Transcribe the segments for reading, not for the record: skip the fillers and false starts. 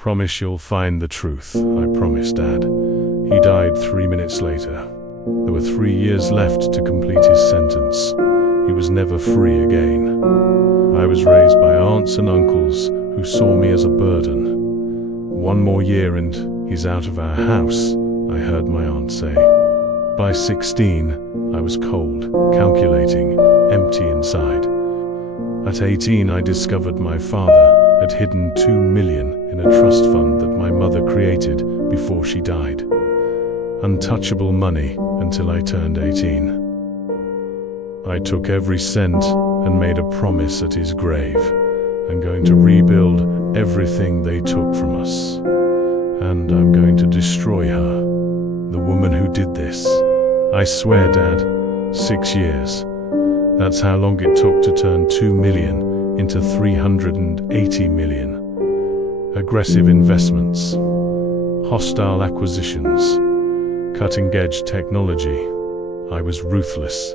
Promise you'll find the truth, I promised Dad. He died 3 minutes later. There were 3 years left to complete his sentence. He was never free again. I was raised by aunts and uncles who saw me as a burden. 1 more year and he's out of our house, I heard my aunt say. By 16, I was cold, calculating, empty inside. At 18, I discovered my father had hidden $2 million in a trust fund that my mother created before she died. Untouchable money until I turned 18. I took every cent and made a promise at his grave. I'm going to rebuild everything they took from us. And I'm going to destroy her, the woman who did this. I swear, Dad, 6 years. That's how long it took to turn 2 million into 380 million. Aggressive investments, hostile acquisitions, cutting-edge technology. I was ruthless.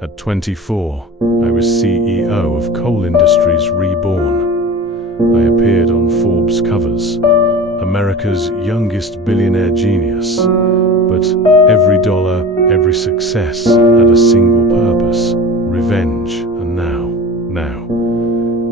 At 24, I was CEO of Coal Industries Reborn. I appeared on Forbes covers, America's youngest billionaire genius. But every dollar, every success had a single purpose: revenge. And now,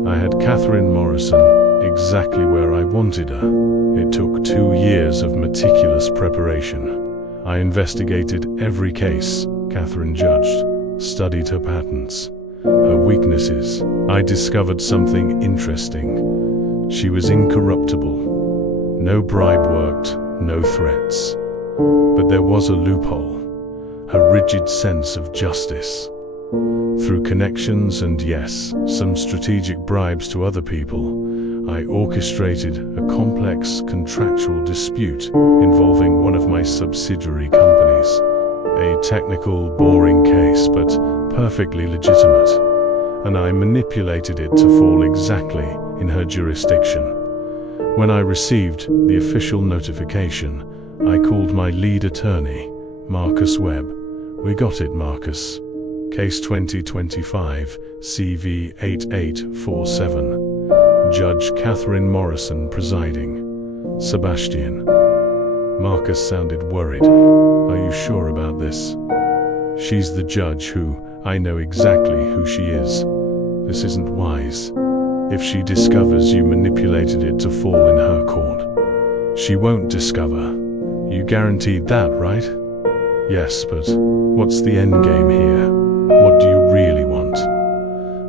I had Catherine Morrison exactly where I wanted her. It took 2 years of meticulous preparation. I investigated every case Catherine judged, studied her patterns, her weaknesses. I discovered something interesting. She was incorruptible. No bribe worked, no threats. But there was a loophole, her rigid sense of justice. Through connections and, yes, some strategic bribes to other people, I orchestrated a complex contractual dispute involving one of my subsidiary companies. A technical, boring case, but perfectly legitimate. And I manipulated it to fall exactly in her jurisdiction. When I received the official notification, I called my lead attorney, Marcus Webb. We got it, Marcus. Case 2025, CV 8847. Judge Catherine Morrison presiding. Sebastian. Marcus sounded worried. Are you sure about this? She's the judge who, I know exactly who she is. This isn't wise. If she discovers you manipulated it to fall in her court, she won't discover. You guaranteed that, right? Yes, but what's the end game here? What do you really want?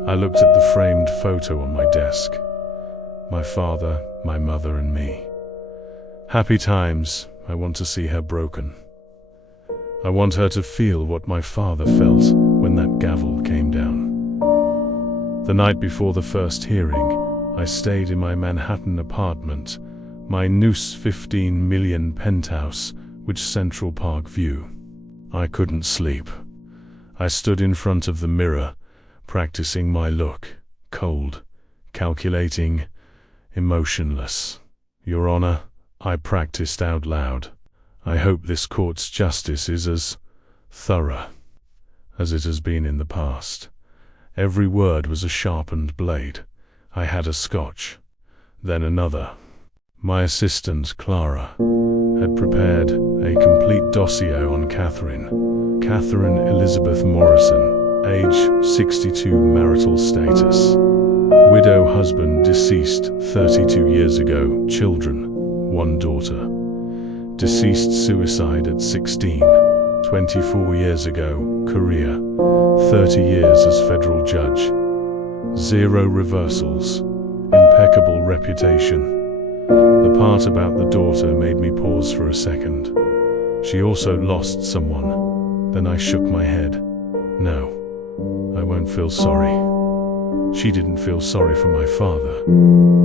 I looked at the framed photo on my desk. My father, my mother, and me. Happy times. I want to see her broken. I want her to feel what my father felt when that gavel came down. The night before the first hearing, I stayed in my Manhattan apartment, my Noose 15 million penthouse with Central Park view. I couldn't sleep. I stood in front of the mirror, practicing my look, cold, calculating, emotionless. Your Honor, I practiced out loud. I hope this court's justice is as thorough as it has been in the past. Every word was a sharpened blade. I had a scotch, then another. My assistant, Clara, had prepared a complete dossier on Catherine Elizabeth Morrison, age 62, marital status. Widow, husband deceased 32 years ago, children, 1 daughter. Deceased suicide at 16, 24 years ago, career, 30 years as federal judge. 0 reversals, impeccable reputation. The part about the daughter made me pause for a second. She also lost someone. Then I shook my head. No, I won't feel sorry. She didn't feel sorry for my father.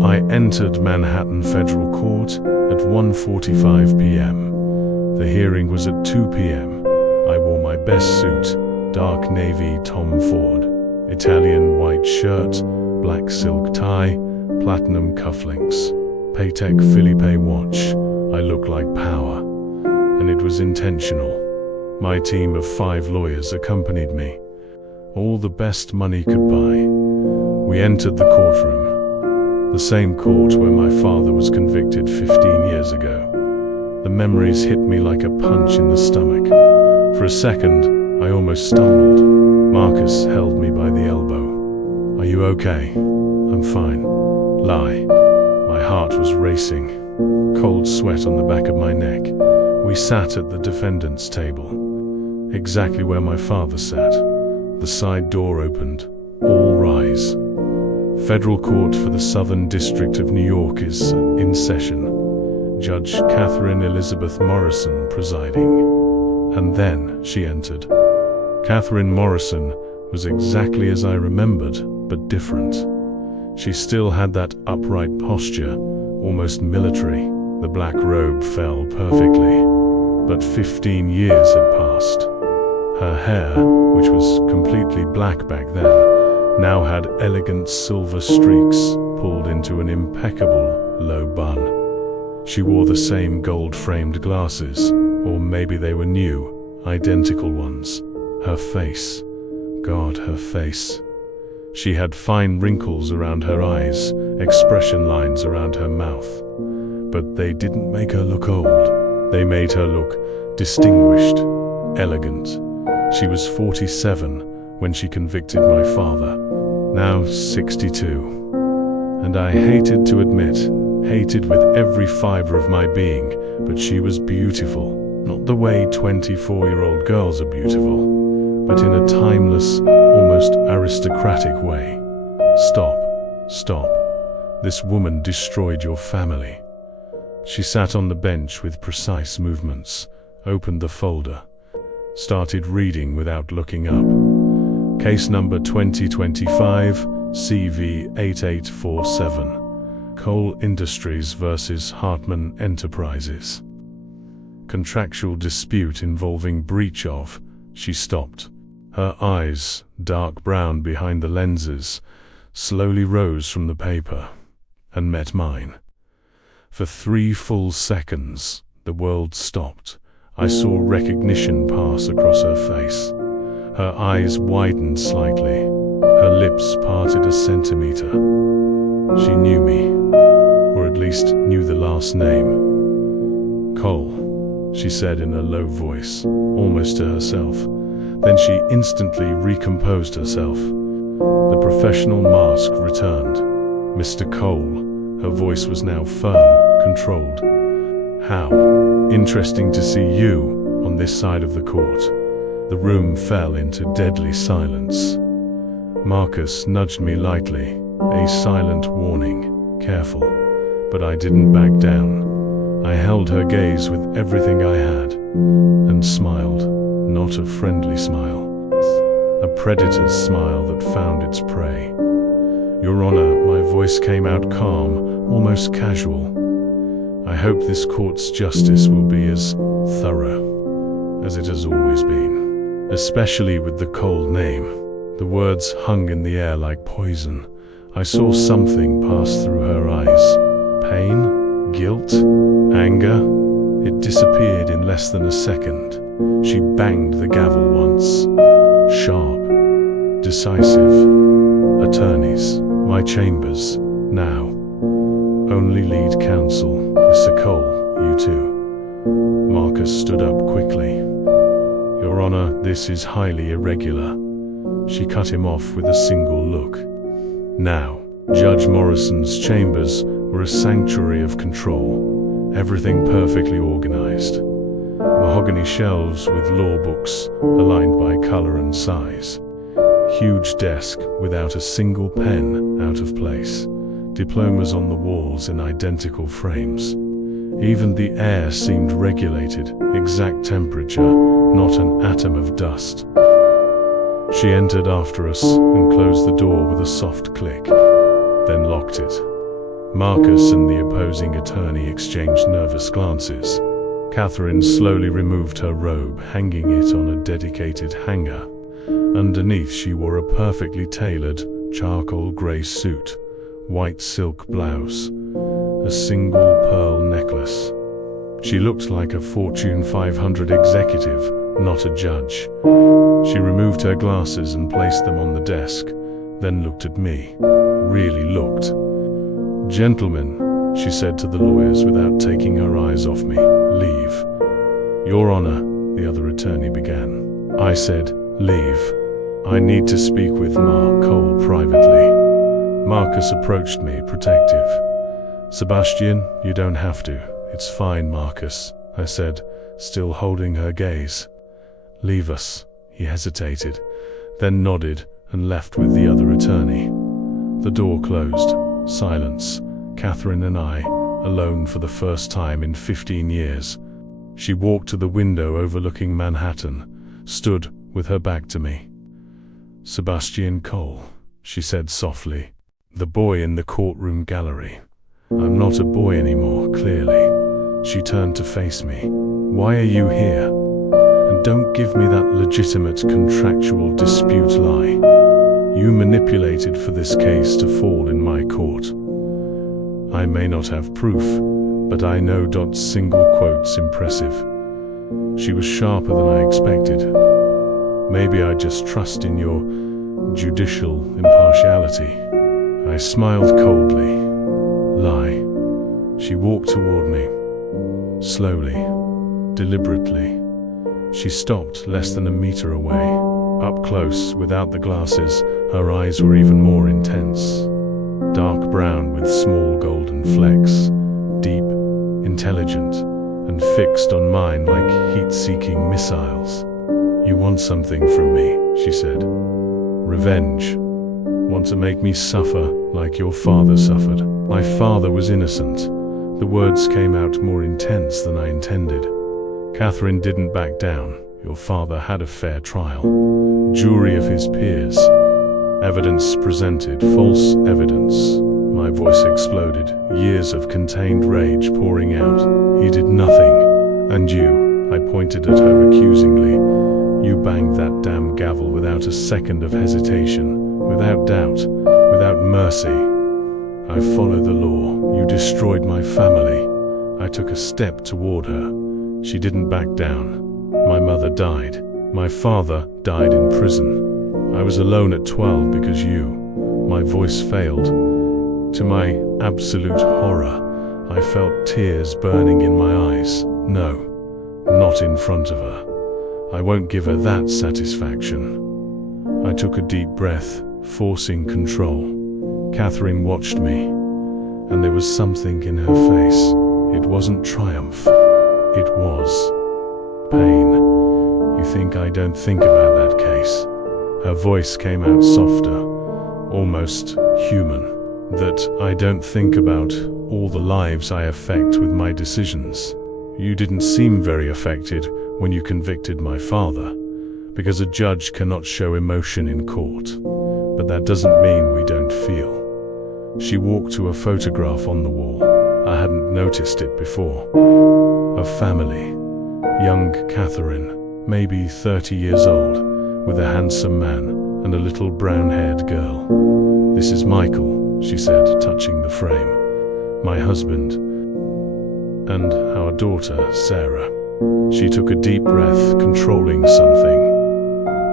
I entered Manhattan Federal Court at 1:45 p.m. The hearing was at 2 p.m. I wore my best suit, dark navy Tom Ford, Italian white shirt, black silk tie, platinum cufflinks, Patek Philippe watch. I looked like power, and it was intentional. My team of 5 lawyers accompanied me. All the best money could buy. We entered the courtroom. The same court where my father was convicted 15 years ago. The memories hit me like a punch in the stomach. For a second, I almost stumbled. Marcus held me by the elbow. "Are you okay?" "I'm fine." Lie. My heart was racing. Cold sweat on the back of my neck. We sat at the defendant's table, exactly where my father sat. The side door opened. "All rise." Federal Court for the Southern District of New York is in session. Judge Catherine Elizabeth Morrison presiding. And then she entered. Catherine Morrison was exactly as I remembered, but different. She still had that upright posture, almost military. The black robe fell perfectly, but 15 years had passed. Her hair, which was completely black back then, now had elegant silver streaks pulled into an impeccable low bun. She wore the same gold-framed glasses, or maybe they were new, identical ones. Her face. God, her face. She had fine wrinkles around her eyes, expression lines around her mouth. But they didn't make her look old. They made her look distinguished, elegant. She was 47 when she convicted my father, now 62. And I hated to admit, hated with every fiber of my being, but she was beautiful. Not the way 24-year-old girls are beautiful, but in a timeless, almost aristocratic way. Stop, stop. This woman destroyed your family. She sat on the bench with precise movements, opened the folder, started reading without looking up. Case number 2025, CV 8847. Coal Industries versus Hartman Enterprises. Contractual dispute involving breach of. She stopped. Her eyes, dark brown behind the lenses, slowly rose from the paper and met mine. For 3 full seconds, the world stopped. I saw recognition pass across her face. Her eyes widened slightly. Her lips parted a centimeter. She knew me, or at least knew the last name. "Cole," she said in a low voice, almost to herself. Then she instantly recomposed herself. The professional mask returned. "Mr. Cole." Her voice was now firm, controlled. "How interesting to see you on this side of the court." The room fell into deadly silence. Marcus nudged me lightly, a silent warning, careful. But I didn't back down. I held her gaze with everything I had, and smiled, not a friendly smile. A predator's smile that found its prey. "Your Honor," my voice came out calm, almost casual. "I hope this court's justice will be as thorough as it has always been, especially with the Cole name." The words hung in the air like poison. I saw something pass through her eyes. Pain? Guilt? Anger? It disappeared in less than a second. She banged the gavel once. Sharp. Decisive. "Attorneys, my chambers, now." "Only lead counsel. Mr. Cole, you too." Marcus stood up quickly. "Your Honor, this is highly irregular." She cut him off with a single look. Now, Judge Morrison's chambers were a sanctuary of control, everything perfectly organized. Mahogany shelves with law books aligned by color and size. Huge desk without a single pen out of place. Diplomas on the walls in identical frames. Even the air seemed regulated, exact temperature, not an atom of dust. She entered after us and closed the door with a soft click, then locked it. Marcus and the opposing attorney exchanged nervous glances. Catherine slowly removed her robe, hanging it on a dedicated hanger. Underneath she wore a perfectly tailored, charcoal grey suit, white silk blouse, a single pearl necklace. She looked like a Fortune 500 executive, not a judge. She removed her glasses and placed them on the desk, then looked at me. Really looked. "Gentlemen," she said to the lawyers without taking her eyes off me, "leave." "Your Honor," the other attorney began. I said, "Leave. I need to speak with Mark Cole privately." Marcus approached me, protective. "Sebastian, you don't have to. It's fine, Marcus," I said, still holding her gaze. "Leave us." He hesitated, then nodded and left with the other attorney. The door closed. Silence. Catherine and I, alone for the first time in 15 years. She walked to the window overlooking Manhattan, stood with her back to me. "Sebastian Cole," she said softly. "The boy in the courtroom gallery. I'm not a boy anymore, clearly." She turned to face me. "Why are you here? And don't give me that legitimate contractual dispute lie. You manipulated for this case to fall in my court. I may not have proof, but I know single quotes impressive." She was sharper than I expected. "Maybe I just trust in your judicial impartiality." I smiled coldly. "Lie." She walked toward me. Slowly, deliberately. She stopped less than a meter away. Up close, without the glasses, her eyes were even more intense. Dark brown with small golden flecks. Deep, intelligent, and fixed on mine like heat-seeking missiles. "You want something from me," she said. "Revenge. Want to make me suffer like your father suffered." My father was innocent. The words came out more intense than I intended. Catherine didn't back down. Your father had a fair trial. Jury of his peers. Evidence presented, false evidence. My voice exploded, years of contained rage pouring out. He did nothing. And you, I pointed at her accusingly. You banged that damn gavel without a second of hesitation, without doubt, without mercy. I followed the law. You destroyed my family. I took a step toward her. She didn't back down. My mother died. My father died in prison. I was alone at 12 because you. My voice failed. To my absolute horror, I felt tears burning in my eyes. No, not in front of her. I won't give her that satisfaction. I took a deep breath, forcing control. Catherine watched me, and there was something in her face. It wasn't triumph. It was pain. You think I don't think about that case? Her voice came out softer, almost human. That I don't think about all the lives I affect with my decisions. You didn't seem very affected when you convicted my father, because a judge cannot show emotion in court. But that doesn't mean we don't feel. She walked to a photograph on the wall. I hadn't noticed it before. A family. Young Catherine, maybe 30 years old, with a handsome man and a little brown-haired girl. "This is Michael," she said, touching the frame. "My husband. And our daughter, Sarah." She took a deep breath, controlling something.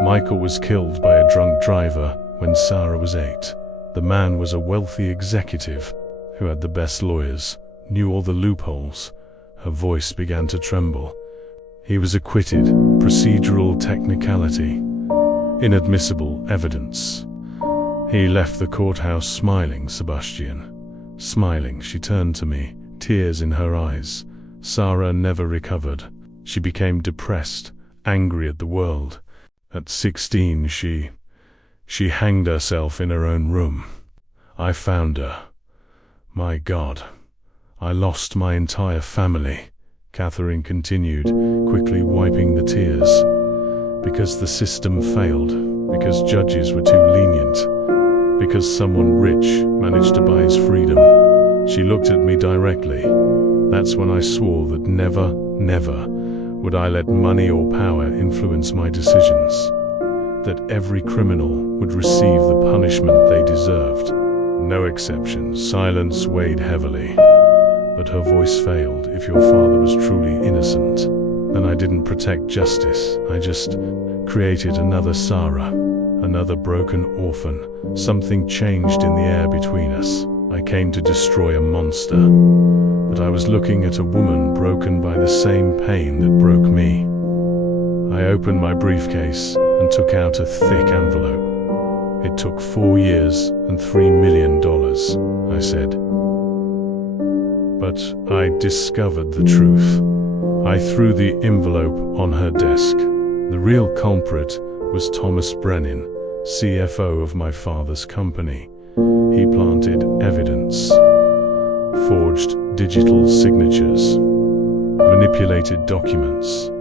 Michael was killed by a drunk driver when Sarah was 8. The man was a wealthy executive who had the best lawyers, knew all the loopholes. Her voice began to tremble. He was acquitted. Procedural technicality. Inadmissible evidence. He left the courthouse smiling, Sebastian. Smiling, she turned to me, tears in her eyes. Sarah never recovered. She became depressed, angry at the world. At 16, she hanged herself in her own room. I found her. My God, I lost my entire family, Catherine continued, quickly wiping the tears. Because the system failed, because judges were too lenient, because someone rich managed to buy his freedom. She looked at me directly. That's when I swore that never, never would I let money or power influence my decisions. That every criminal would receive the punishment they deserved. No exceptions. Silence weighed heavily. But her voice failed. If your father was truly innocent, then I didn't protect justice. I just created another Sarah, another broken orphan. Something changed in the air between us. I came to destroy a monster, but I was looking at a woman broken by the same pain that broke me. I opened my briefcase and took out a thick envelope. It took 4 years and $3 million, I said. But I discovered the truth. I threw the envelope on her desk. The real culprit was Thomas Brennan, CFO of my father's company. He planted evidence, forged digital signatures, manipulated documents.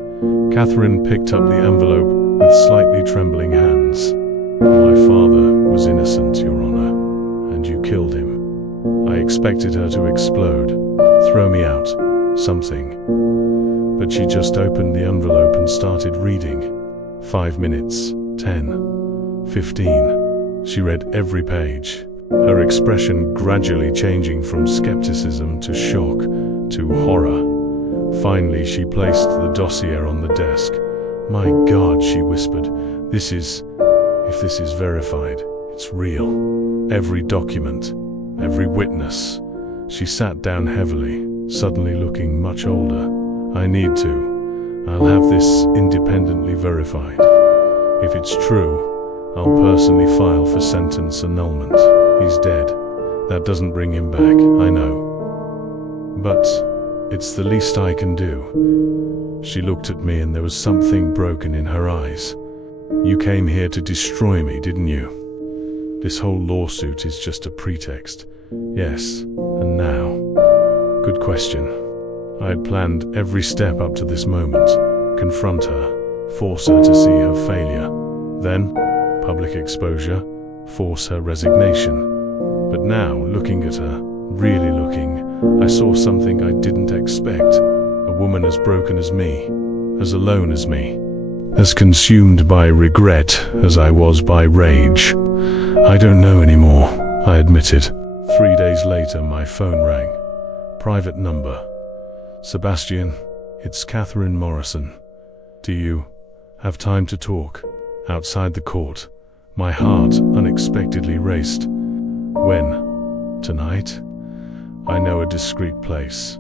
Catherine picked up the envelope with slightly trembling hands. My father was innocent, Your Honor, and you killed him. I expected her to explode, throw me out, something. But she just opened the envelope and started reading. 5 minutes, 10, 15. She read every page, her expression gradually changing from skepticism to shock to horror. Finally, she placed the dossier on the desk. My God, she whispered, if this is verified, it's real. Every document, every witness. She sat down heavily, suddenly looking much older. I need to. I'll have this independently verified. If it's true, I'll personally file for sentence annulment. He's dead. That doesn't bring him back, I know. But it's the least I can do. She looked at me and there was something broken in her eyes. You came here to destroy me, didn't you? This whole lawsuit is just a pretext. Yes, and now? Good question. I had planned every step up to this moment. Confront her, force her to see her failure. Then, public exposure, force her resignation. But now, looking at her, really looking, I saw something I didn't expect. A woman as broken as me, as alone as me, as consumed by regret as I was by rage. I don't know anymore, I admitted. 3 days later, my phone rang. Private number. Sebastian, it's Catherine Morrison. Do you have time to talk? Outside the court, my heart unexpectedly raced. When? Tonight? I know a discreet place.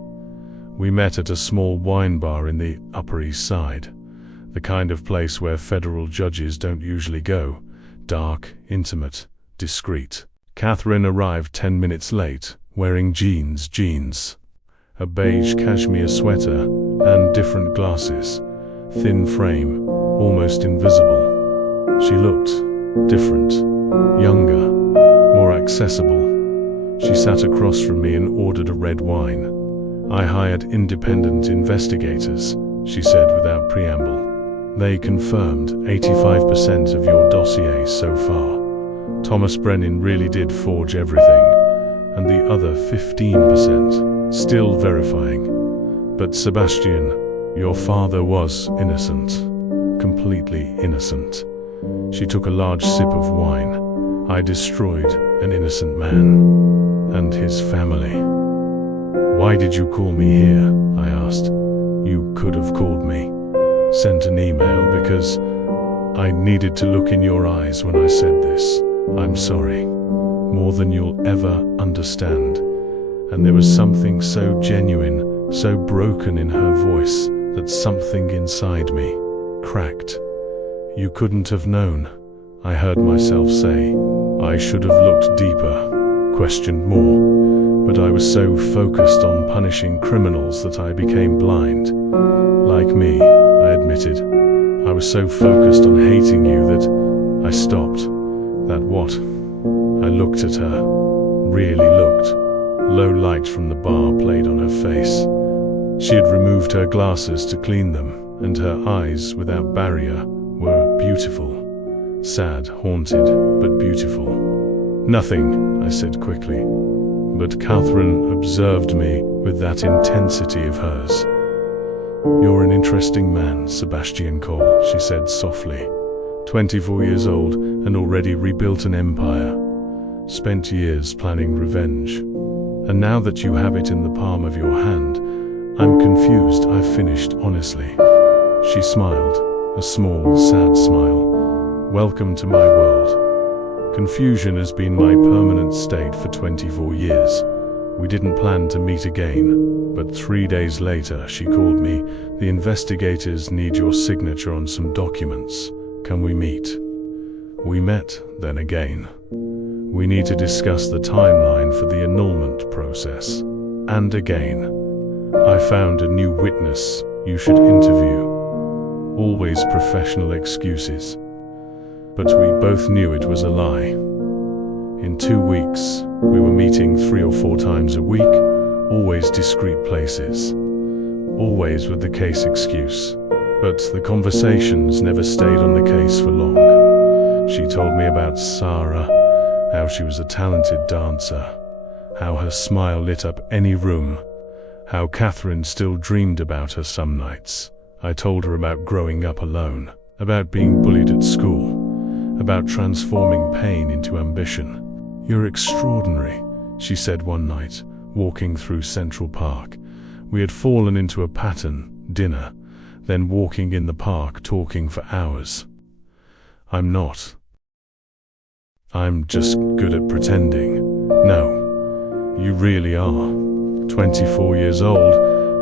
We met at a small wine bar in the Upper East Side, the kind of place where federal judges don't usually go. Dark, intimate, discreet. Catherine arrived 10 minutes late, wearing jeans, a beige cashmere sweater, and different glasses. Thin frame, almost invisible. She looked different, younger, more accessible. She sat across from me and ordered a red wine. I hired independent investigators, she said without preamble. They confirmed 85% of your dossier so far. Thomas Brennan really did forge everything, and the other 15% still verifying. But Sebastian, your father was innocent, completely innocent. She took a large sip of wine. I destroyed an innocent man and his family. Why did you call me here? I asked. You could have called me, sent an email, because I needed to look in your eyes when I said this. I'm sorry, more than you'll ever understand. And there was something so genuine, so broken in her voice, that something inside me cracked. You couldn't have known, I heard myself say. I should have looked deeper, questioned more, but I was so focused on punishing criminals that I became blind. Like me, I admitted. I was so focused on hating you that I stopped. That what? I looked at her, really looked. Low light from the bar played on her face. She had removed her glasses to clean them, and her eyes, without barrier, were beautiful. Sad, haunted, but beautiful. Nothing, I said quickly. But Catherine observed me with that intensity of hers. You're an interesting man, Sebastian Cole, she said softly. 24 years old and already rebuilt an empire. Spent years planning revenge. And now that you have it in the palm of your hand, I'm confused. I've finished, honestly. She smiled, a small, sad smile. Welcome to my world. Confusion has been my permanent state for 24 years. We didn't plan to meet again, but 3 days later she called me. The investigators need your signature on some documents. Can we meet? We met, then again. We need to discuss the timeline for the annulment process. And again. I found a new witness you should interview. Always professional excuses. But we both knew it was a lie. In 2 weeks, we were meeting 3 or 4 times a week, always discreet places. Always with the case excuse. But the conversations never stayed on the case for long. She told me about Sarah, how she was a talented dancer, how her smile lit up any room, how Catherine still dreamed about her some nights. I told her about growing up alone, about being bullied at school, about transforming pain into ambition. "You're extraordinary," she said one night, walking through Central Park. We had fallen into a pattern, dinner, then walking in the park talking for hours. "I'm not. I'm just good at pretending." "No, you really are. 24 years old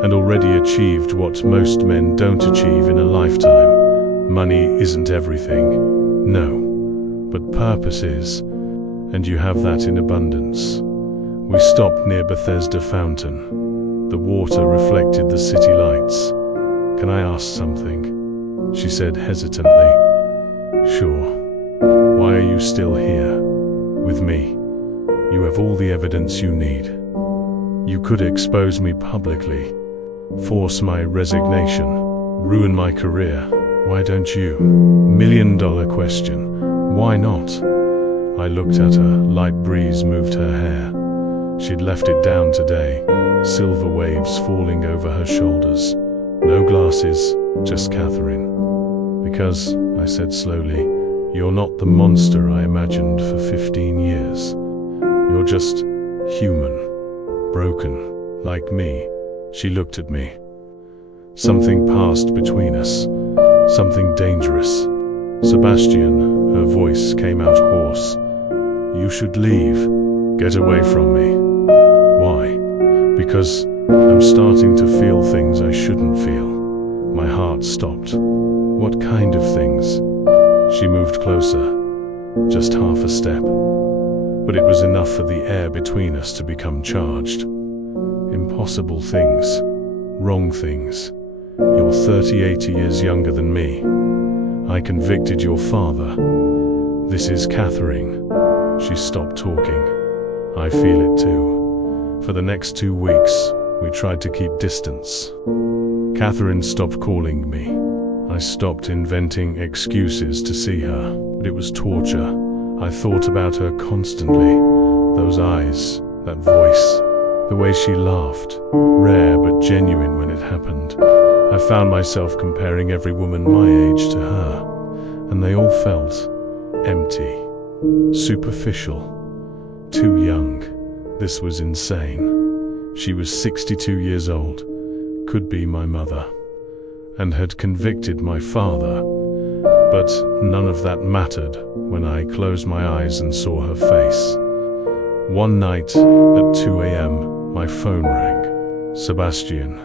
and already achieved what most men don't achieve in a lifetime. Money isn't everything. No, but purpose is, and you have that in abundance." We stopped near Bethesda Fountain. The water reflected the city lights. "Can I ask something?" she said hesitantly. "Sure. Why are you still here? With me? You have all the evidence you need. You could expose me publicly, force my resignation, ruin my career. Why don't you?" $1 million question. Why not? I looked at her. Light breeze moved her hair. She'd left it down today, silver waves falling over her shoulders. No glasses, just Catherine. "Because," I said slowly, "you're not the monster I imagined for 15 years. You're just human, broken, like me." She looked at me. Something passed between us, something dangerous. "Sebastian," her voice came out hoarse. "You should leave. Get away from me." "Why?" "Because I'm starting to feel things I shouldn't feel." My heart stopped. "What kind of things?" She moved closer, just half a step. But it was enough for the air between us to become charged. "Impossible things. Wrong things. You're 30-80 years younger than me. I convicted your father. This is Catherine." She stopped talking. "I feel it too." For the next 2 weeks, we tried to keep distance. Catherine stopped calling me. I stopped inventing excuses to see her, but it was torture. I thought about her constantly. Those eyes, that voice, the way she laughed, rare but genuine when it happened. I found myself comparing every woman my age to her, and they all felt empty, superficial, too young. This was insane. She was 62 years old, could be my mother, and had convicted my father. But none of that mattered when I closed my eyes and saw her face. One night at 2 a.m., my phone rang. "Sebastian."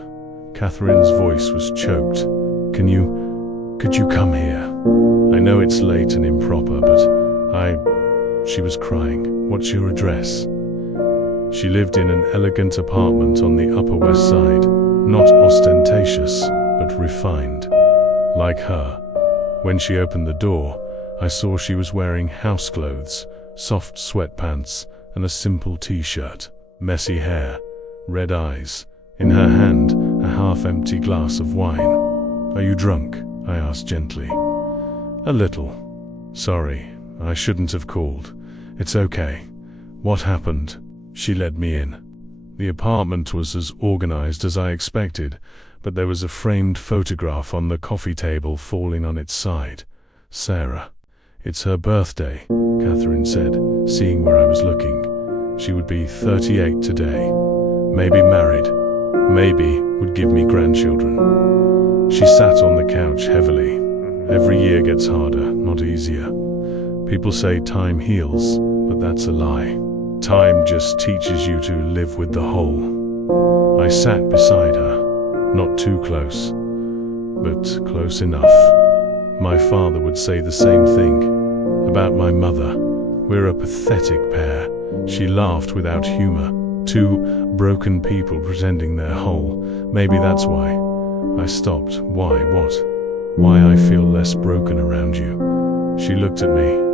Catherine's voice was choked. Could you come here? I know it's late and improper, but She was crying. "What's your address?" She lived in an elegant apartment on the Upper West Side, not ostentatious, but refined. Like her. When she opened the door, I saw she was wearing house clothes, soft sweatpants, and a simple t-shirt. Messy hair, red eyes. In her hand, a half-empty glass of wine. "Are you drunk?" I asked gently. "A little. Sorry, I shouldn't have called. It's okay. What happened?" She led me in. The apartment was as organized as I expected, but there was a framed photograph on the coffee table falling on its side. "Sarah. It's her birthday," Catherine said, seeing where I was looking. She would be 38 today. Maybe married. Maybe would give me grandchildren. She sat on the couch heavily. "Every year gets harder, not easier. People say time heals, but that's a lie. Time just teaches you to live with the whole. I sat beside her, not too close, but close enough. My father would say the same thing about my mother. We're a pathetic pair. She laughed without humor. Two broken people pretending they're whole. Maybe that's why. I stopped. Why? What? Why I feel less broken around you. She looked at me,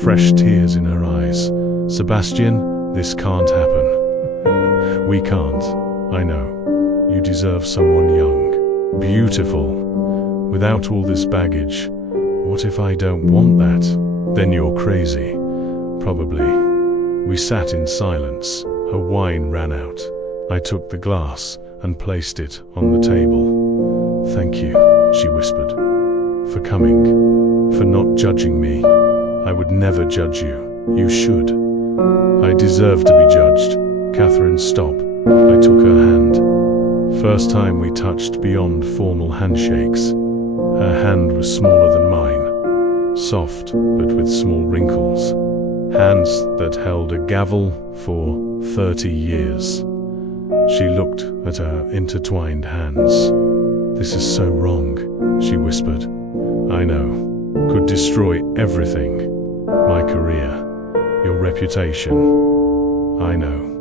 fresh tears in her eyes. Sebastian, this can't happen. We can't. I know. You deserve someone young, beautiful, without all this baggage. What if I don't want that? Then you're crazy. Probably. We sat in silence. Her wine ran out. I took the glass and placed it on the table. Thank you, she whispered, for coming, for not judging me. I would never judge you. You should. I deserve to be judged. Catherine, stop. I took her hand. First time we touched beyond formal handshakes. Her hand was smaller than mine, soft but with small wrinkles. Hands that held a gavel for 30 years. She looked at her intertwined hands. This is so wrong, she whispered. I know. Could destroy everything. My career, your reputation. I know.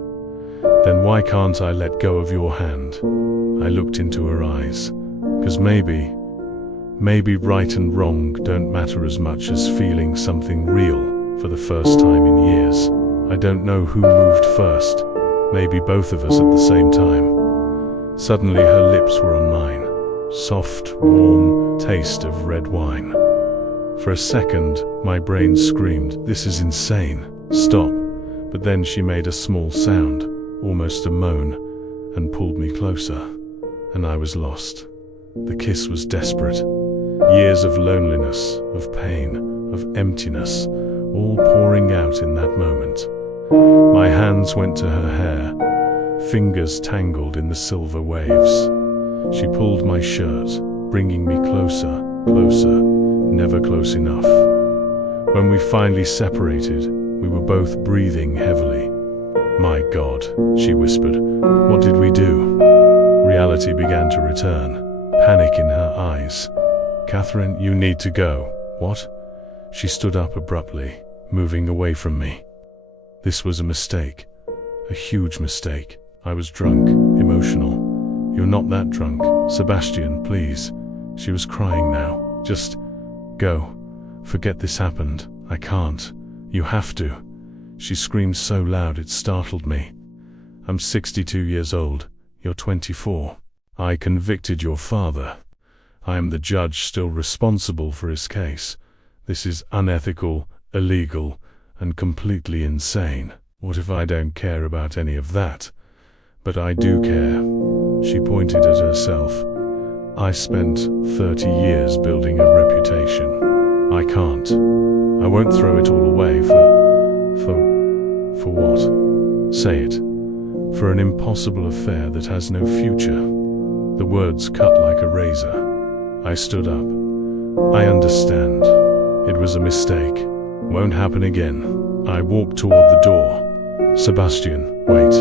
Then why can't I let go of your hand? I looked into her eyes. 'Cause maybe right and wrong don't matter as much as feeling something real for the first time in years. I don't know who moved first. Maybe both of us at the same time. Suddenly her lips were on mine. Soft, warm taste of red wine. For a second, my brain screamed, this is insane. Stop. But then she made a small sound, almost a moan, and pulled me closer. And I was lost. The kiss was desperate. Years of loneliness, of pain, of emptiness, all pouring out in that moment. My hands went to her hair, fingers tangled in the silver waves. She pulled my shirt, bringing me closer, closer, never close enough. When we finally separated, we were both breathing heavily. My God, she whispered, what did we do? Reality began to return, panic in her eyes. Catherine, you need to go. What? She stood up abruptly, moving away from me. This was a mistake, a huge mistake. I was drunk, emotional. You're not that drunk. Sebastian, please. She was crying now. Just go. Forget this happened. I can't. You have to. She screamed so loud it startled me. I'm 62 years old. You're 24. I convicted your father. I am the judge still responsible for his case. This is unethical, illegal, and completely insane. What if I don't care about any of that? But I do care. She pointed at herself. I spent 30 years building a reputation. I can't. I won't throw it all away for what? Say it. For an impossible affair that has no future. The words cut like a razor. I stood up. I understand. It was a mistake. Won't happen again. I walked toward the door. Sebastian, wait.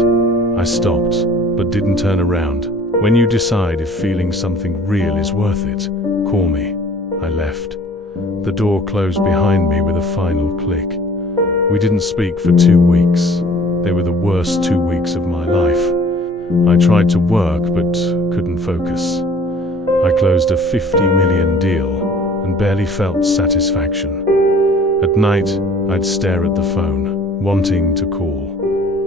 I stopped, but didn't turn around. When you decide if feeling something real is worth it, call me. I left. The door closed behind me with a final click. We didn't speak for 2 weeks. They were the worst 2 weeks of my life. I tried to work, but couldn't focus. I closed a 50 million deal and barely felt satisfaction. At night, I'd stare at the phone, wanting to call,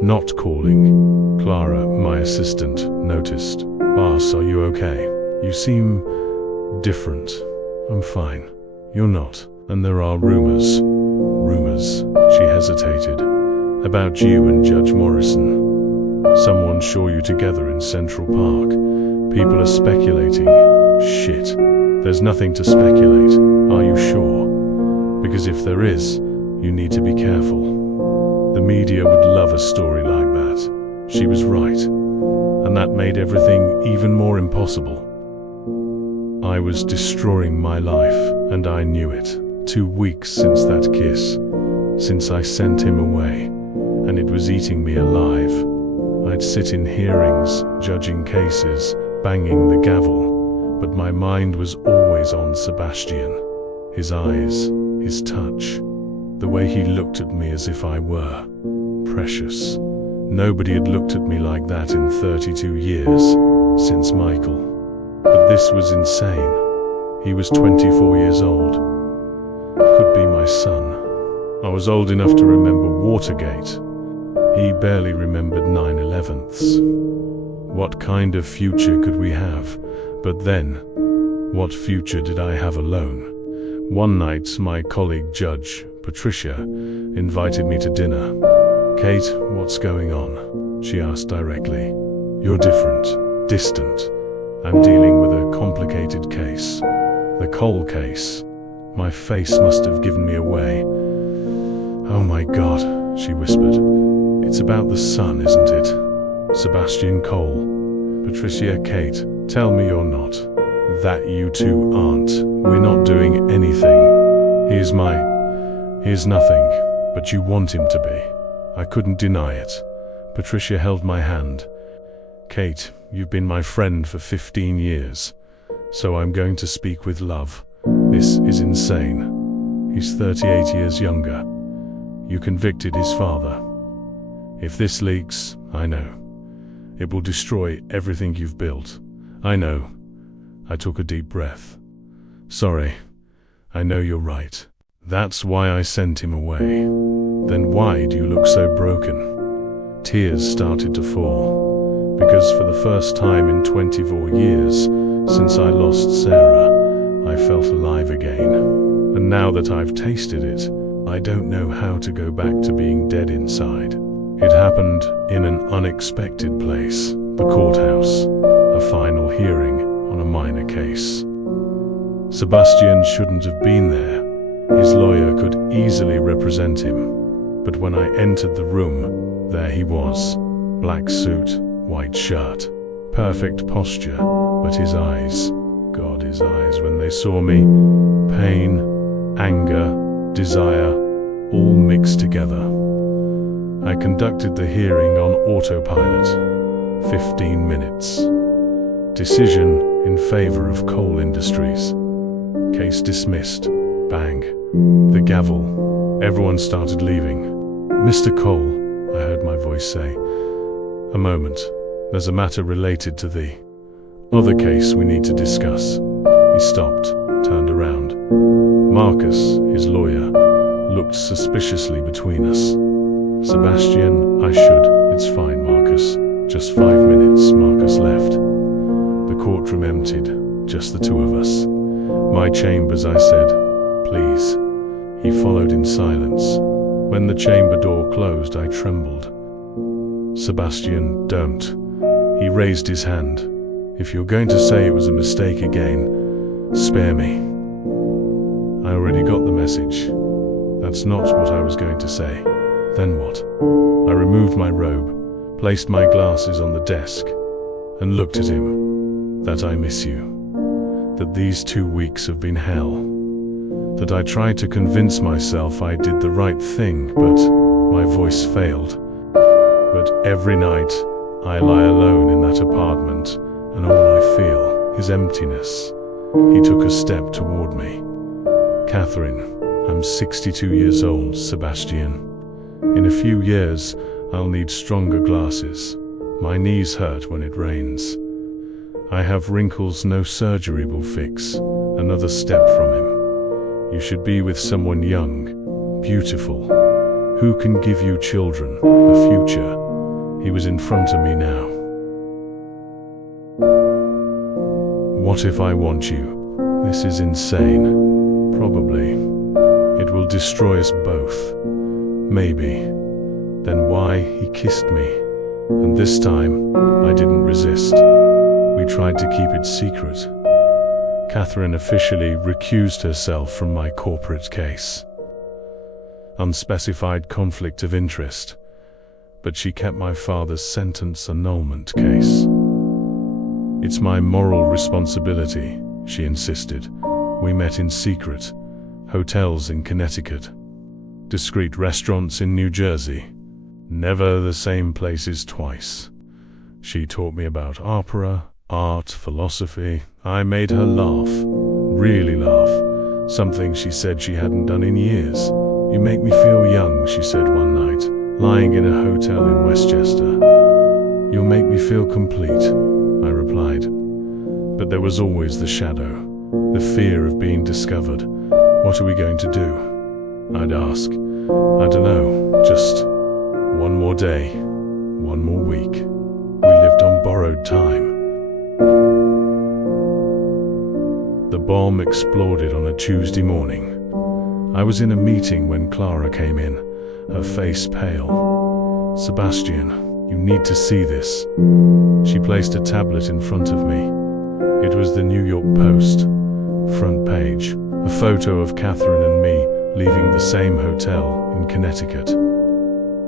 not calling. Clara, my assistant, noticed. Boss, are you okay? You seem different. I'm fine. You're not. And there are rumors. Rumors, she hesitated, about you and Judge Morrison. Someone saw you together in Central Park. People are speculating. Shit. There's nothing to speculate. Are you sure? Because if there is, you need to be careful. The media would love a story like that. She was right. And that made everything even more impossible. I was destroying my life, and I knew it. 2 weeks since that kiss, since I sent him away, and it was eating me alive. I'd sit in hearings, judging cases, banging the gavel, but my mind was always on Sebastian. His eyes, his touch, the way he looked at me as if I were precious. Nobody had looked at me like that in 32 years, since Michael. But this was insane. He was 24 years old. Could be my son. I was old enough to remember Watergate. He barely remembered 9/11s. What kind of future could we have? But then, what future did I have alone? One night, my colleague judge, Patricia, invited me to dinner. "Kate, what's going on?" she asked directly. "You're different, distant. I'm dealing with a complicated case. The Cole case." My face must have given me away. "Oh my God," she whispered. "It's about the son, isn't it? Sebastian Cole." "Patricia, Kate, tell me you're not. That you two aren't. We're not doing anything. Here's nothing, but you want him to be." I couldn't deny it. Patricia held my hand. "Kate, you've been my friend for 15 years, so I'm going to speak with love. This is insane. He's 38 years younger. You convicted his father. If this leaks, I know. It will destroy everything you've built. I know." I took a deep breath. "Sorry. I know you're right. That's why I sent him away." "Then why do you look so broken?" Tears started to fall, because for the first time in 24 years, since I lost Sarah, I felt alive again. And now that I've tasted it, I don't know how to go back to being dead inside. It happened in an unexpected place, the courthouse, a final hearing on a minor case. Sebastian shouldn't have been there. His lawyer could easily represent him. But when I entered the room, there he was, black suit, white shirt, perfect posture, but his eyes, God, his eyes when they saw me, pain, anger, desire, all mixed together. I conducted the hearing on autopilot. 15 minutes. Decision in favor of Cole Industries. Case dismissed. Bang. The gavel. Everyone started leaving. "Mr. Cole," I heard my voice say. "A moment. There's a matter related to the other case we need to discuss." He stopped, turned around. Marcus, his lawyer, looked suspiciously between us. "Sebastian, it's fine, Marcus. Just 5 minutes." Marcus left. The courtroom emptied, just the two of us. "My chambers," I said. "Please." He followed in silence. When the chamber door closed, I trembled. "Sebastian, don't." He raised his hand. "If you're going to say it was a mistake again, spare me." I already got the message. That's not what I was going to say. Then what? I removed my robe, placed my glasses on the desk, and looked at him. "That I miss you. That these 2 weeks have been hell. That I tried to convince myself I did the right thing, but my voice failed. But every night, I lie alone in that apartment, and all I feel is emptiness." He took a step toward me. "Catherine, I'm 62 years old, Sebastian. In a few years, I'll need stronger glasses. My knees hurt when it rains. I have wrinkles no surgery will fix." Another step from him. "You should be with someone young, beautiful, who can give you children, a future." He was in front of me now. "What if I want you?" "This is insane. Probably. It will destroy us both. Maybe." Then why he kissed me. And this time, I didn't resist. We tried to keep it secret. Catherine officially recused herself from my corporate case. Unspecified conflict of interest. But she kept my father's sentence annulment case. "It's my moral responsibility," she insisted. We met in secret, hotels in Connecticut. discreet restaurants in New Jersey. Never the same places twice. She taught me about opera, art, philosophy. I made her laugh, really laugh, something she said she hadn't done in years. "You make me feel young," she said one night, lying in a hotel in Westchester. "You'll make me feel complete," I replied. But there was always the shadow, the fear of being discovered. "What are we going to do?" I'd ask. "I don't know, just one more day, one more week." We lived on borrowed time. The bomb exploded on a Tuesday morning. I was in a meeting when Clara came in, her face pale. "Sebastian, you need to see this." She placed a tablet in front of me. It was the New York Post, front page, a photo of Catherine and me leaving the same hotel in Connecticut.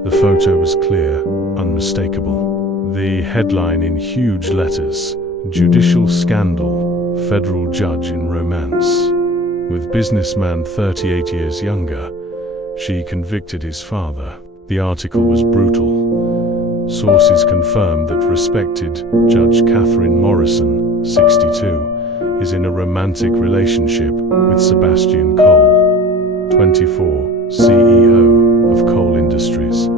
The photo was clear, unmistakable. The headline in huge letters, "Judicial Scandal, Federal Judge in Romance." With businessman 38 years younger, she convicted his father. The article was brutal. Sources confirmed that respected Judge Catherine Morrison, 62, is in a romantic relationship with Sebastian Cole, 24, CEO of Cole Industries.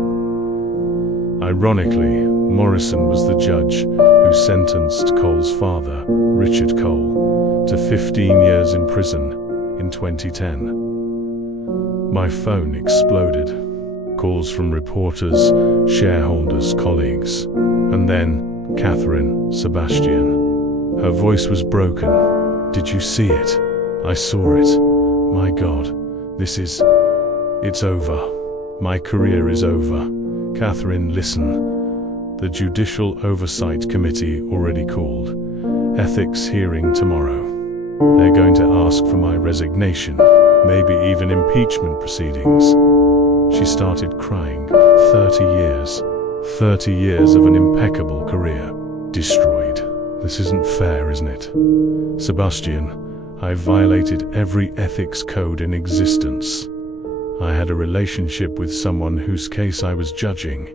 Ironically, Morrison was the judge who sentenced Cole's father, Richard Cole, to 15 years in prison in 2010. My phone exploded. Calls from reporters, shareholders, colleagues, and then Catherine, Sebastian. Her voice was broken. "Did you see it?" "I saw it. My God, it's over. My career is over." "Catherine, listen. The Judicial Oversight Committee already called. Ethics hearing tomorrow. They're going to ask for my resignation, maybe even impeachment proceedings." She started crying. 30 years of an impeccable career, destroyed. "This isn't fair, isn't it? Sebastian, I violated every ethics code in existence. I had a relationship with someone whose case I was judging.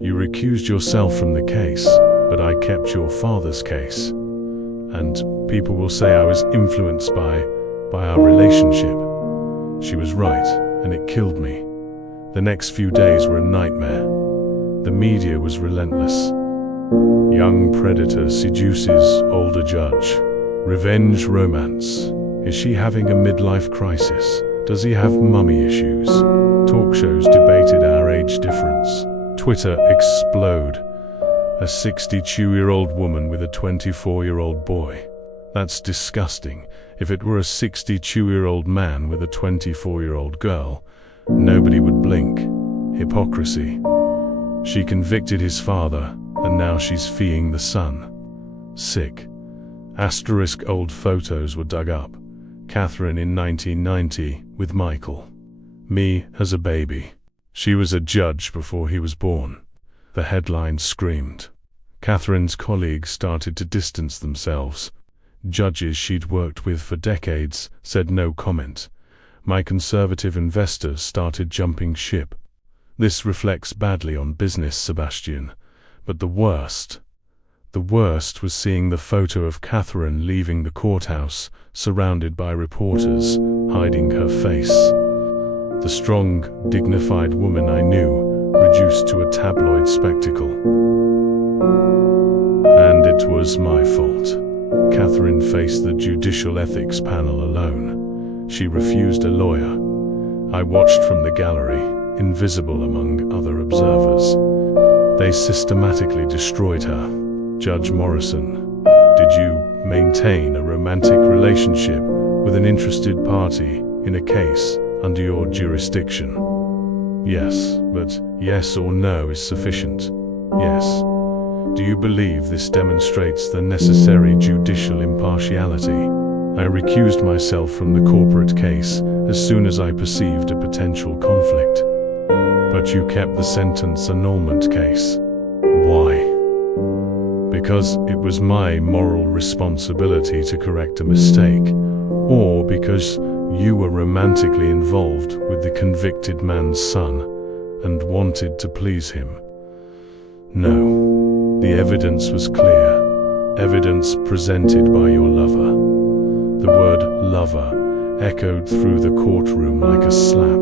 You recused yourself from the case, but I kept your father's case. And people will say I was influenced by our relationship." She was right, and it killed me. The next few days were a nightmare. The media was relentless. Young predator seduces older judge. Revenge romance. Is she having a midlife crisis? Does he have mummy issues? Talk shows debated our age difference. Twitter explode. A 62-year-old woman with a 24-year-old boy. That's disgusting. If it were a 62-year-old man with a 24-year-old girl, nobody would blink. Hypocrisy. She convicted his father, and now she's feeing the son. Sick. Asterisk old photos were dug up. Catherine in 1990 with Michael. Me as a baby. She was a judge before he was born. The headline screamed. Catherine's colleagues started to distance themselves. Judges she'd worked with for decades said no comment. My conservative investors started jumping ship. This reflects badly on business, Sebastian. But the worst was seeing the photo of Catherine leaving the courthouse, surrounded by reporters, hiding her face. The strong, dignified woman I knew, reduced to a tabloid spectacle. And it was my fault. Catherine faced the Judicial Ethics Panel alone. She refused a lawyer. I watched from the gallery, invisible among other observers. They systematically destroyed her. Judge Morrison, did you maintain a romantic relationship with an interested party in a case under your jurisdiction? Yes, but yes or no is sufficient. Yes. Do you believe this demonstrates the necessary judicial impartiality? I recused myself from the corporate case as soon as I perceived a potential conflict. But you kept the sentence annulment case. Why? Because it was my moral responsibility to correct a mistake, or because You were romantically involved with the convicted man's son and wanted to please him. No, the evidence was clear, evidence presented by your lover. The word lover echoed through the courtroom like a slap.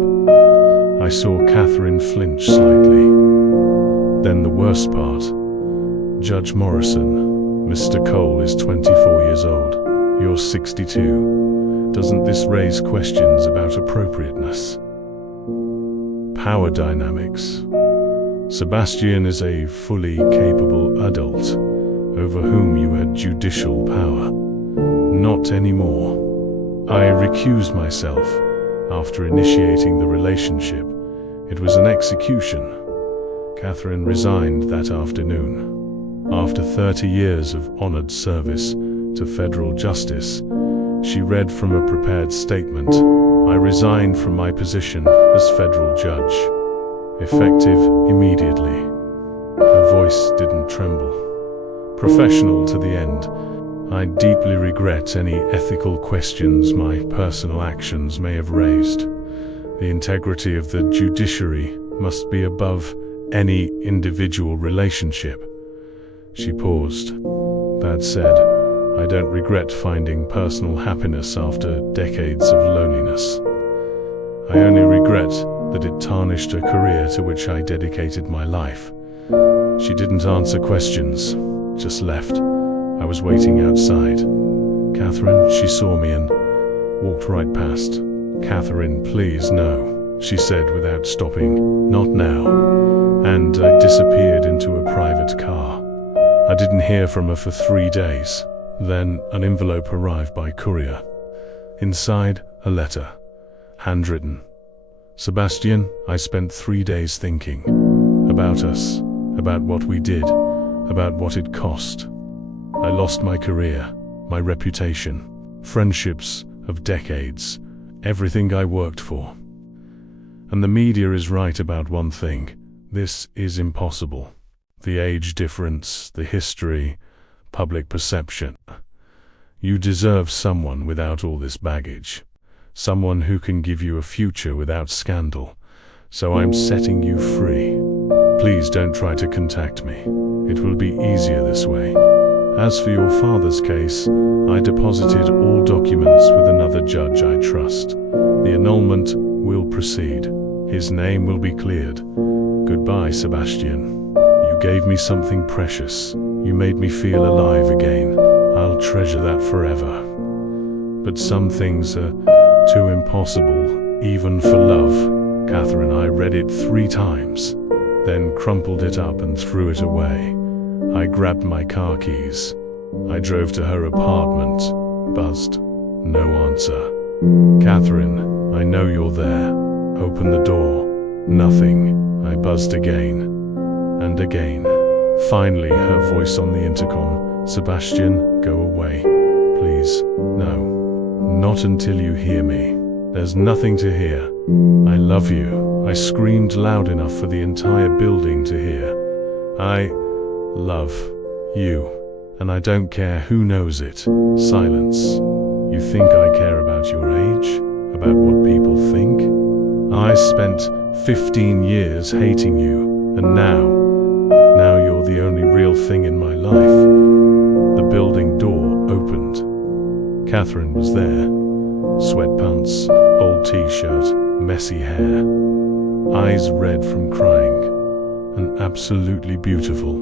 I saw Catherine flinch slightly. Then the worst part. Judge Morrison, Mr. Cole is 24 years old. You're 62. Doesn't this raise questions about appropriateness? Power dynamics. Sebastian is a fully capable adult over whom you had judicial power. Not anymore. I recused myself after initiating the relationship. It was an execution. Catherine resigned that afternoon. After 30 years of honored service to federal justice, she read from a prepared statement, I resigned from my position as federal judge. Effective immediately. Her voice didn't tremble. Professional to the end. I deeply regret any ethical questions my personal actions may have raised. The integrity of the judiciary must be above any individual relationship. She paused. That said, I don't regret finding personal happiness after decades of loneliness. I only regret that it tarnished a career to which I dedicated my life. She didn't answer questions, just left. I was waiting outside. Catherine, she saw me and walked right past. Catherine, please, no, she said without stopping. Not now. And I disappeared into a private car. I didn't hear from her for 3 days. Then an envelope arrived by courier. Inside, a letter, handwritten. Sebastian, I spent 3 days thinking about us, about what we did, about what it cost. I lost my career, my reputation, friendships of decades, everything I worked for. And the media is right about one thing. This is impossible. The age difference, the history, public perception. You deserve someone without all this baggage. Someone who can give you a future without scandal. So I'm setting you free. Please don't try to contact me. It will be easier this way. As for your father's case, I deposited all documents with another judge I trust. The annulment will proceed. His name will be cleared. Goodbye, Sebastian. You gave me something precious. You made me feel alive again. I'll treasure that forever. But some things are too impossible, even for love. Catherine, I read it 3 times, then crumpled it up and threw it away. I grabbed my car keys. I drove to her apartment, buzzed. No answer. Catherine, I know you're there. Open the door. Nothing. I buzzed again. And again. Finally, her voice on the intercom. Sebastian, go away. Please. No. Not until you hear me. There's nothing to hear. I love you. I screamed loud enough for the entire building to hear. I love you. And I don't care who knows it. Silence. You think I care about your age? About what people think? I spent 15 years hating you, and now you're the only real thing in my life. The building door opened. Catherine was there. Sweatpants, old t-shirt, messy hair, eyes red from crying, and absolutely beautiful.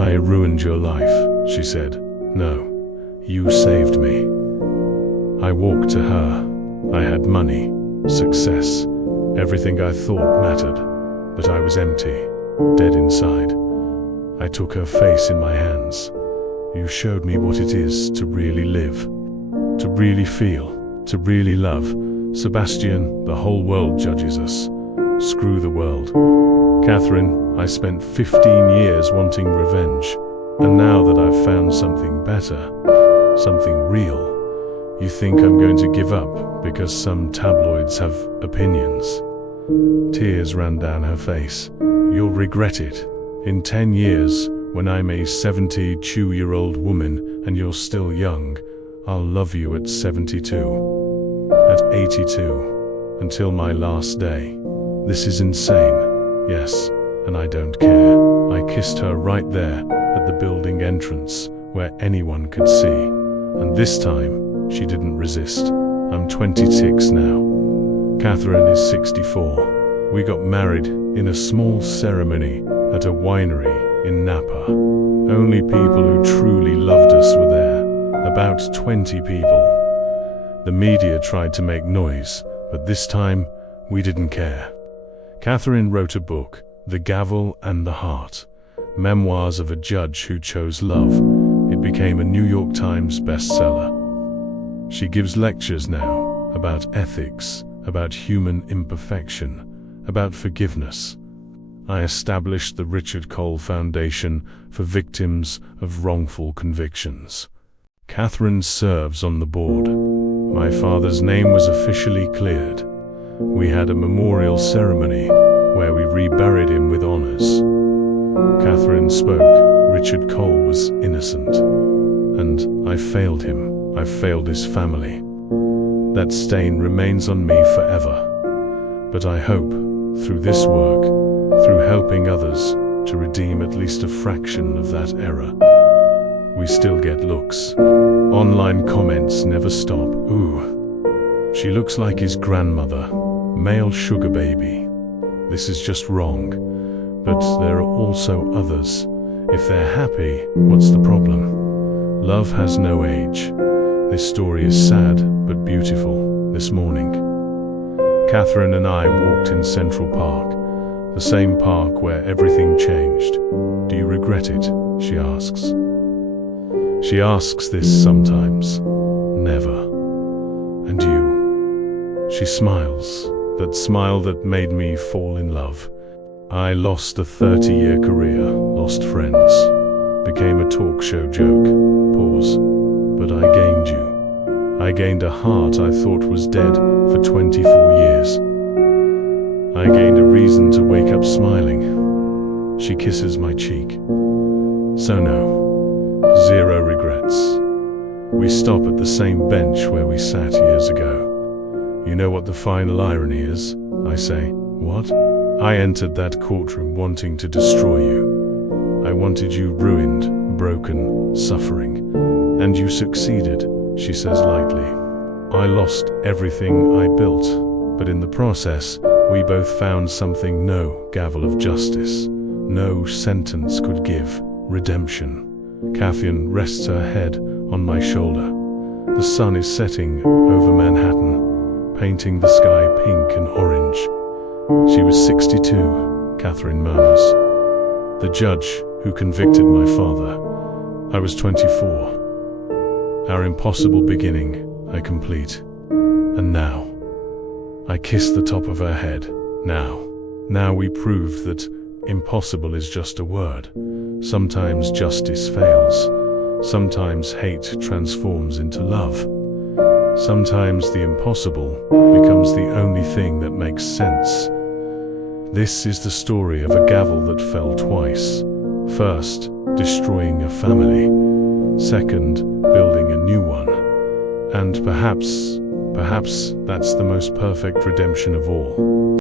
I ruined your life, she said. No, you saved me. I walked to her. I had money, success, everything I thought mattered, but I was empty, dead inside. I took her face in my hands. You showed me what it is to really live, to really feel, to really love. Sebastian, the whole world judges us. Screw the world. Catherine, I spent 15 years wanting revenge, and now that I've found something better, something real, you think I'm going to give up because some tabloids have opinions. Tears ran down her face. You'll regret it. In 10 years, when I'm a 72-year-old woman and you're still young, I'll love you at 72. At 82. Until my last day. This is insane. Yes, and I don't care. I kissed her right there at the building entrance where anyone could see. And this time, she didn't resist. I'm 26 now. Catherine is 64. We got married in a small ceremony at a winery in Napa. Only people who truly loved us were there. About 20 people. The media tried to make noise, but this time, we didn't care. Catherine wrote a book, The Gavel and the Heart, memoirs of a judge who chose love. It became a New York Times bestseller. She gives lectures now about ethics, about human imperfection, about forgiveness. I established the Richard Cole Foundation for victims of wrongful convictions. Catherine serves on the board. My father's name was officially cleared. We had a memorial ceremony where we reburied him with honors. Catherine spoke. Richard Cole was innocent. And I failed him. I failed his family. That stain remains on me forever. But I hope, through this work, through helping others to redeem at least a fraction of that error, we still get looks. Online comments never stop. Ooh, she looks like his grandmother. Male sugar baby. This is just wrong. But there are also others. If they're happy, what's the problem? Love has no age. This story is sad, but beautiful. This morning, Catherine and I walked in Central Park, the same park where everything changed. Do you regret it? She asks. She asks this sometimes. Never. And you? She smiles. That smile that made me fall in love. I lost a 30-year career, lost friends, became a talk show joke. Pause. But I gained you. I gained a heart I thought was dead for 24 years. I gained a reason to wake up smiling. She kisses my cheek. So no, zero regrets. We stop at the same bench where we sat years ago. You know what the final irony is? I say. What? I entered that courtroom wanting to destroy you. I wanted you ruined, broken, suffering. And you succeeded, she says lightly. I lost everything I built, but in the process, we both found something no gavel of justice, no sentence could give, redemption. Catherine rests her head on my shoulder. The sun is setting over Manhattan, painting the sky pink and orange. She was 62, Catherine murmurs. The judge who convicted my father. I was 24. Our impossible beginning, I complete. And now, I kiss the top of her head. Now we prove that impossible is just a word. Sometimes justice fails. Sometimes hate transforms into love. Sometimes the impossible becomes the only thing that makes sense. This is the story of a gavel that fell twice. First, destroying a family. Second, building a new one. And perhaps that's the most perfect redemption of all.